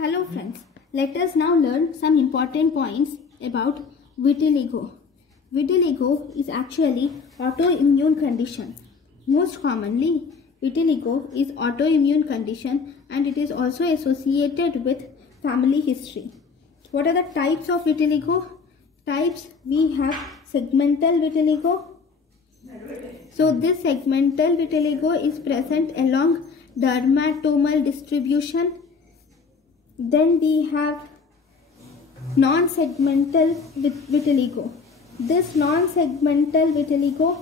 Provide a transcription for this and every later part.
Hello friends, let us now learn some important points about vitiligo. Vitiligo is actually autoimmune condition. Most commonly, vitiligo is autoimmune condition and it is also associated with family history. What are the types of vitiligo? Types, we have segmental vitiligo. So this segmental vitiligo is present along dermatomal distribution. Then we have non-segmental vitiligo. This non-segmental vitiligo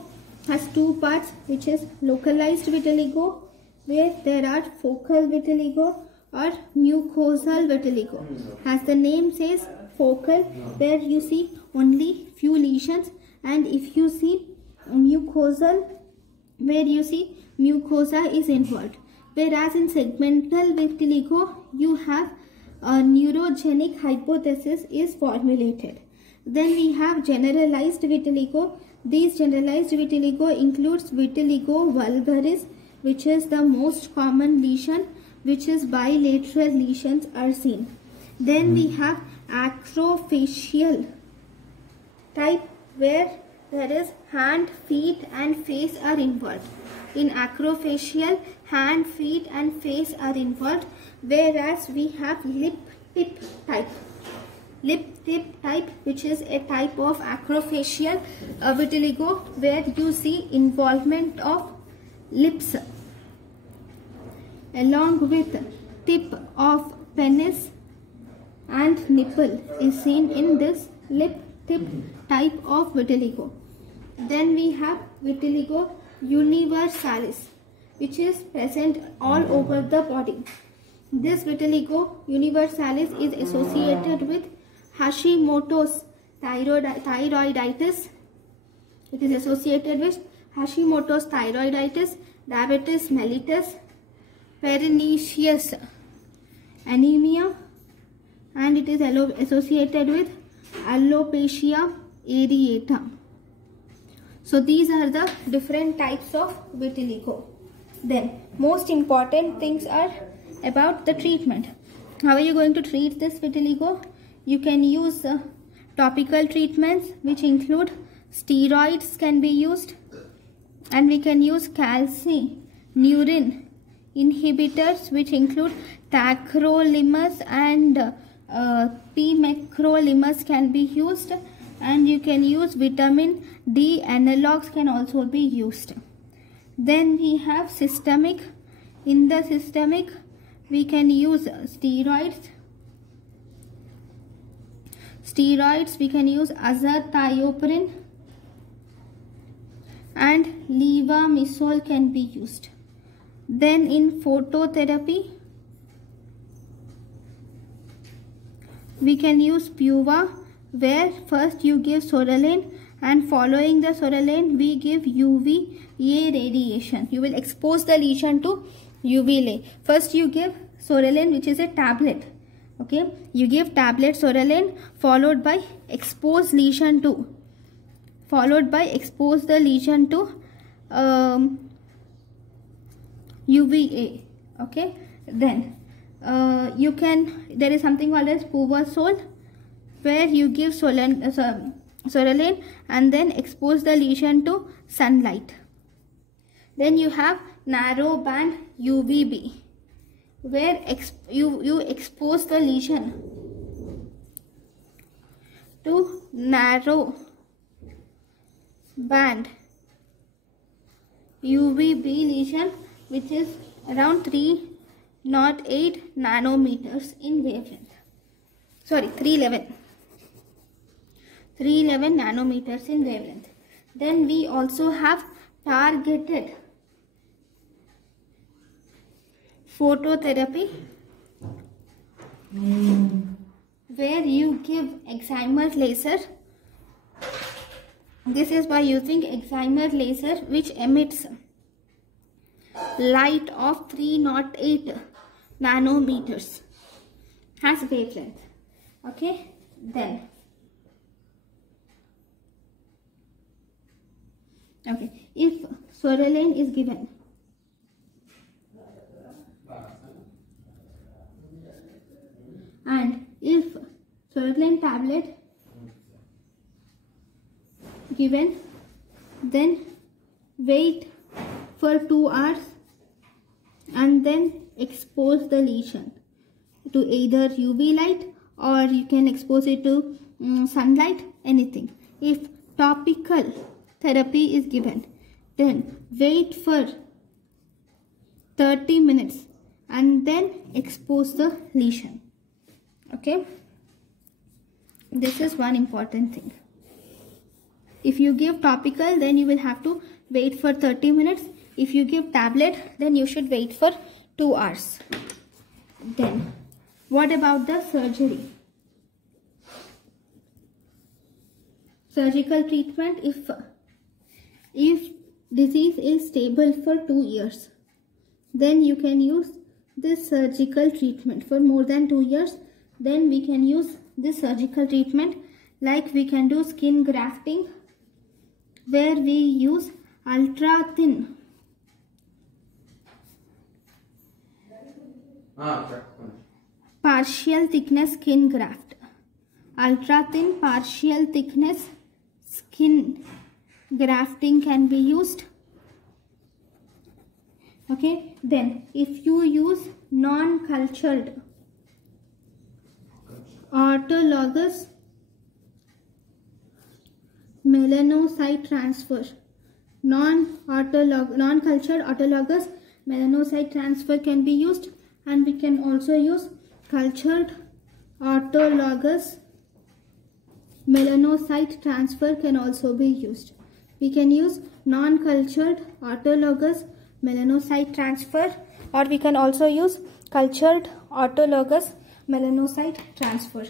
has two parts, which is localized vitiligo, where there are focal vitiligo or mucosal vitiligo. As the name says, focal, where you see only few lesions, and if you see mucosal, where you see mucosa is involved. Whereas in segmental vitiligo, you have a neurogenic hypothesis is formulated. Then we have generalized vitiligo. This generalized vitiligo includes vitiligo vulgaris, which is the most common lesion, which is bilateral lesions are seen. Then we have acrofacial type, where there is hand, feet and face are involved. In acrofacial, hand, feet and face are involved, whereas we have lip-tip type. Lip-tip type, which is a type of acrofacial vitiligo, where you see involvement of lips along with tip of penis and nipple is seen in this lip-tip type of vitiligo. Then we have vitiligo universalis, which is present all over the body. This vitiligo universalis is associated with Hashimoto's thyroiditis. It is associated with Hashimoto's thyroiditis, diabetes mellitus, pernicious anemia, and it is associated with alopecia areata. So these are the different types of vitiligo. Then most important things are about the treatment. How are you going to treat this vitiligo? You can use topical treatments, which include steroids can be used, and we can use calcineurin inhibitors, which include tacrolimus and pimecrolimus can be used, and you can use vitamin D analogs can also be used. Then we have systemic. In the systemic, we can use steroids. We can use azathioprine and levamisole can be used. Then in phototherapy, we can use PUVA, where first you give Sorelin and following the Sorelin we give UVA radiation. You will expose the lesion to UVA. First you give Sorelin, which is a tablet. Okay, you give tablet Sorelin followed by expose the lesion to UVA. Okay, then there is something called as Puvasol, where you give Sorelin and then expose the lesion to sunlight. Then you have narrow band UVB, where you expose the lesion to narrow band UVB lesion, which is around 308 nanometers in wavelength. Sorry, 311 nanometers in wavelength. Then we also have targeted phototherapy, where you give excimer laser. This is by using excimer laser, which emits light of 308 nanometers has wavelength. Okay, then if Sorelin is given, And if Sertraline tablet given, then wait for 2 hours and then expose the lesion to either UV light, or you can expose it to sunlight, anything. If topical therapy is given, then wait for 30 minutes and then expose the lesion. Okay, this is one important thing. If you give topical, then you will have to wait for 30 minutes. If you give tablet, then you should wait for 2 hours. Then what about the surgery? Surgical treatment, if disease is stable for 2 years, then you can use this surgical treatment. For more than 2 years, then we can use this surgical treatment. Like we can do skin grafting, where we use ultra thin partial thickness skin graft. Ultra thin partial thickness skin grafting can be used. Okay, then if you use non-cultured autologous melanocyte transfer, non-cultured autologous melanocyte transfer can be used, and we can also use cultured autologous melanocyte transfer can also be used. We can use non-cultured autologous melanocyte transfer, or we can also use cultured autologous melanocyte transfer.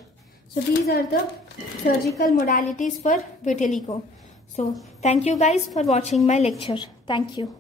So these are the surgical modalities for vitiligo. So thank you guys for watching my lecture. Thank you.